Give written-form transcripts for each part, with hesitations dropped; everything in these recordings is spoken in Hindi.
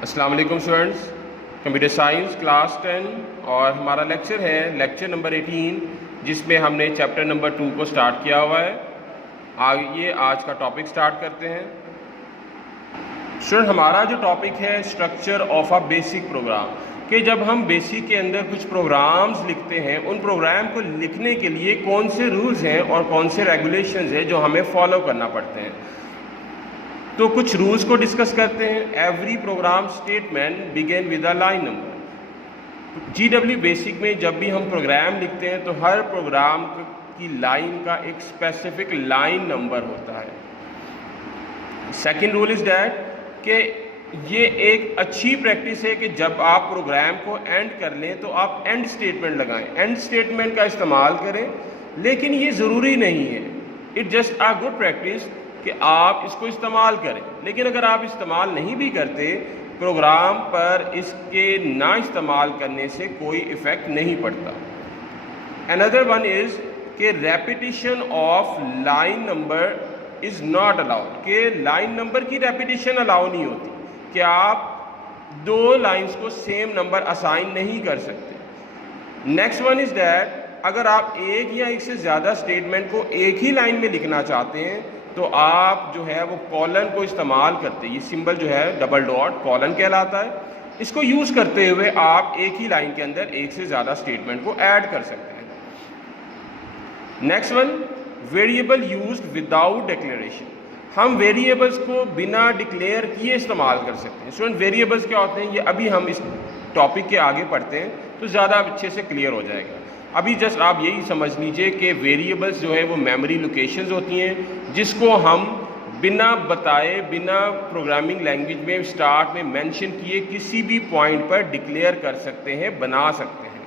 अस्सलाम वालेकुम स्टूडेंट्स, कंप्यूटर साइंस क्लास 10 और हमारा लेक्चर है लेक्चर नंबर 18 जिसमें हमने चैप्टर नंबर 2 को स्टार्ट किया हुआ है। आइए आज का टॉपिक स्टार्ट करते हैं। स्टूडेंट, हमारा जो टॉपिक है structure of a basic programme, कि जब हम बेसिक के अंदर कुछ प्रोग्राम्स लिखते हैं उन प्रोग्राम को लिखने के लिए कौन से रूल्स हैं और कौन से रेगुलेशंस हैं जो हमें फॉलो करना पड़ते हैं। तो कुछ रूल्स को डिस्कस करते हैं। Every program statement begin with a line number. GW basic में जब भी हम प्रोग्राम लिखते हैं तो हर प्रोग्राम की लाइन का एक स्पेसिफिक लाइन नंबर होता है। सेकंड रूल इज दैट कि ये एक अच्छी प्रैक्टिस है कि जब आप प्रोग्राम को एंड कर लें तो आप एंड स्टेटमेंट लगाएं, एंड स्टेटमेंट का इस्तेमाल करें, लेकिन ये ज़रूरी नहीं है। It just a good practice कि आप इसको इस्तेमाल करें, लेकिन अगर आप इस्तेमाल नहीं भी करते प्रोग्राम पर इसके ना इस्तेमाल करने से कोई इफ़ेक्ट नहीं पड़ता। अनदर वन इज़ कि repetition of line number is not allowed, कि लाइन नंबर की रेपिटिशन अलाउ नहीं होती, कि आप दो लाइंस को सेम नंबर असाइन नहीं कर सकते। नेक्स्ट वन इज़ दैट अगर आप एक या एक से ज़्यादा स्टेटमेंट को एक ही लाइन में लिखना चाहते हैं तो आप जो है वो कॉलन को इस्तेमाल करते हैं। ये सिंबल जो है डबल डॉट कॉलन कहलाता है। इसको यूज़ करते हुए आप एक ही लाइन के अंदर एक से ज़्यादा स्टेटमेंट को ऐड कर सकते हैं। Next one, variable used without declaration. हम वेरिएबल्स को बिना डिक्लेयर किए इस्तेमाल कर सकते हैं। स्टूडेंट, वेरिएबल्स क्या होते हैं ये अभी हम इस टॉपिक के आगे पढ़ते हैं तो ज़्यादा अच्छे से क्लियर हो जाएगा। अभी जस्ट आप यही समझ लीजिए कि वेरिएबल्स जो है वो मेमोरी लोकेशंस होती हैं जिसको हम बिना बताए, बिना प्रोग्रामिंग लैंग्वेज में स्टार्ट में मेंशन किए किसी भी पॉइंट पर डिक्लेयर कर सकते हैं, बना सकते हैं।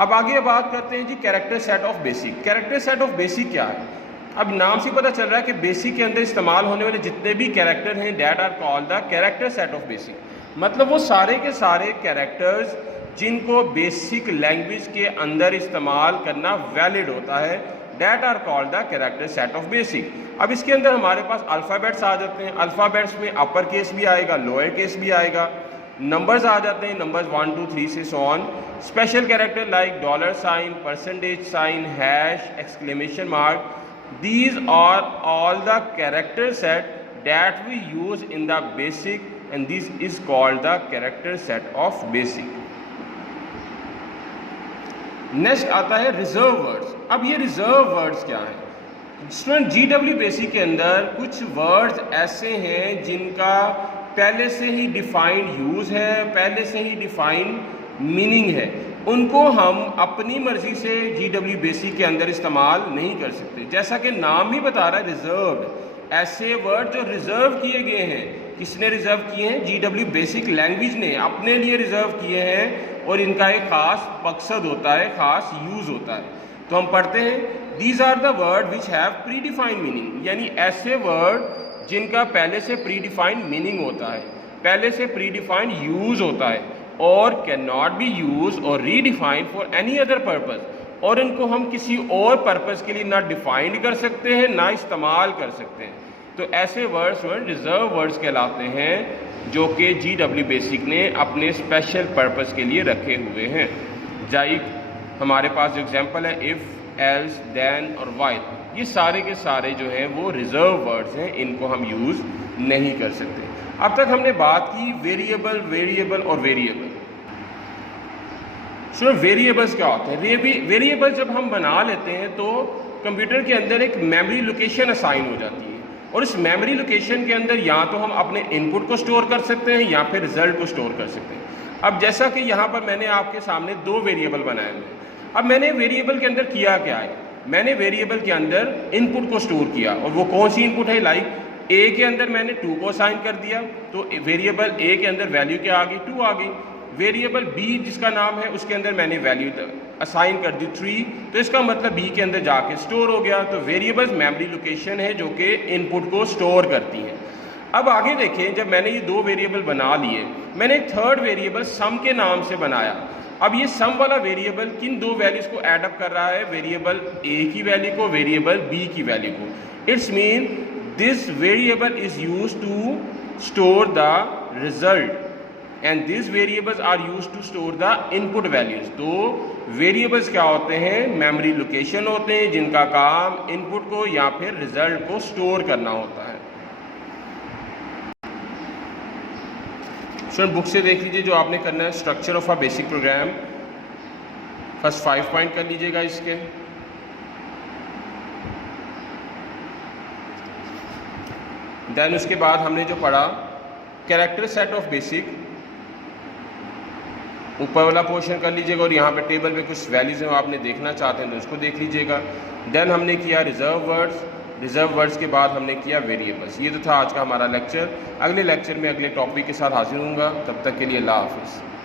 अब आगे बात करते हैं जी character set of BASIC. Character set of BASIC क्या है? अब नाम से पता चल रहा है कि बेसिक के अंदर इस्तेमाल होने वाले जितने भी कैरेक्टर हैं that are called the character set of BASIC. मतलब वो सारे के सारे कैरेक्टर्स जिनको बेसिक लैंग्वेज के अंदर इस्तेमाल करना वैलिड होता है, that are called the character set of BASIC. अब इसके अंदर हमारे पास अल्फ़ाबेट्स आ जाते हैं। अल्फ़ाबेट्स में अपर केस भी आएगा, लोअर केस भी आएगा, नंबर्स आ जाते हैं, नंबर्स 1 2 3 से so on. Special character like dollar sign, percentage sign, hash, exclamation mark, these are all the character set that we use in the basic and this is called the character set of basic. Next आता है रिजर्व वर्ड्स। अब ये रिजर्व वर्ड्स क्या हैं? स्टूडेंट, जीडब्ल्यू बेसिक के अंदर कुछ वर्ड्स ऐसे हैं जिनका पहले से ही डिफाइंड यूज़ है, पहले से ही डिफाइंड मीनिंग है। उनको हम अपनी मर्जी से जीडब्ल्यू बेसिक के अंदर इस्तेमाल नहीं कर सकते। जैसा कि नाम ही बता रहा है रिजर्व्ड, ऐसे वर्ड जो रिजर्व किए गए हैं। किसने रिजर्व किए हैं? जीडब्ल्यू बेसिक लैंग्वेज ने अपने लिए रिजर्व किए हैं और इनका एक ख़ास मकसद होता है, ख़ास यूज़ होता है। तो हम पढ़ते हैं these are the word which have predefined meaning, यानी ऐसे वर्ड जिनका पहले से प्री डिफाइंड मीनिंग होता है, पहले से प्री डिफाइंड यूज़ होता है, और कैन नॉट बी यूज और redefined for any other purpose, और इनको हम किसी और पर्पज़ के लिए ना डिफाइंड कर सकते हैं ना इस्तेमाल कर सकते हैं। तो ऐसे वर्ड्स रिजर्व वर्ड्स कहलाते हैं जो कि जीडब्ल्यू बेसिक ने अपने स्पेशल पर्पज़ के लिए रखे हुए हैं। जाइक हमारे पास जो एग्जाम्पल है इफ़, एल्स, देन और वाइल, ये सारे के सारे जो हैं वो रिजर्व वर्ड्स हैं, इनको हम यूज़ नहीं कर सकते। अब तक हमने बात की वेरिएबल, वेरिएबल और वेरिएबल। सो वेरिएबल्स क्या होते हैं? वेरिएबल जब हम बना लेते हैं तो कंप्यूटर के अंदर एक मेमोरी लोकेशन असाइन हो जाती है, और इस मेमोरी लोकेशन के अंदर या तो हम अपने इनपुट को स्टोर कर सकते हैं या फिर रिजल्ट को स्टोर कर सकते हैं। अब जैसा कि यहाँ पर मैंने आपके सामने दो वेरिएबल बनाए हुए हैं। अब मैंने वेरिएबल के अंदर किया क्या है? मैंने वेरिएबल के अंदर इनपुट को स्टोर किया, और वो कौन सी इनपुट है? लाइक ए के अंदर मैंने 2 को असाइन कर दिया, तो वेरिएबल ए के अंदर वैल्यू क्या आ गई? 2 आ गई। वेरिएबल बी जिसका नाम है उसके अंदर मैंने वैल्यू असाइन कर दी 3, तो इसका मतलब बी के अंदर जाके स्टोर हो गया। तो वेरिएबल्स मेमोरी लोकेशन है जो कि इनपुट को स्टोर करती हैं। अब आगे देखें, जब मैंने ये दो वेरिएबल बना लिए, मैंने एक थर्ड वेरिएबल सम के नाम से बनाया। अब ये सम वाला वेरिएबल किन दो वैल्यूज़ को ऐड अप कर रहा है? वेरिएबल ए की वैल्यू को, वेरिएबल बी की वैल्यू को। It's mean this variable is use to store the result and these variables are used to store the input values. तो वेरिएबल्स क्या होते हैं? मेमोरी लोकेशन होते हैं जिनका काम इनपुट को या फिर रिजल्ट को स्टोर करना होता है। स्टूडेंट बुक से देख लीजिए जो आपने करना है, structure of a basic programme, first 5 point कर लीजिएगा इसके। देन उसके बाद हमने जो पढ़ा कैरेक्टर सेट ऑफ बेसिक, ऊपर वाला पोर्शन कर लीजिएगा और यहाँ पे टेबल पे कुछ वैल्यूज हैं वो आपने देखना चाहते हैं तो उसको देख लीजिएगा। देन हमने किया रिजर्व वर्ड्स के बाद हमने किया वेरिएबल्स। ये तो था आज का हमारा लेक्चर। अगले लेक्चर में अगले टॉपिक के साथ हाजिर होऊंगा, तब तक के लिए अल्लाह हाफिज़।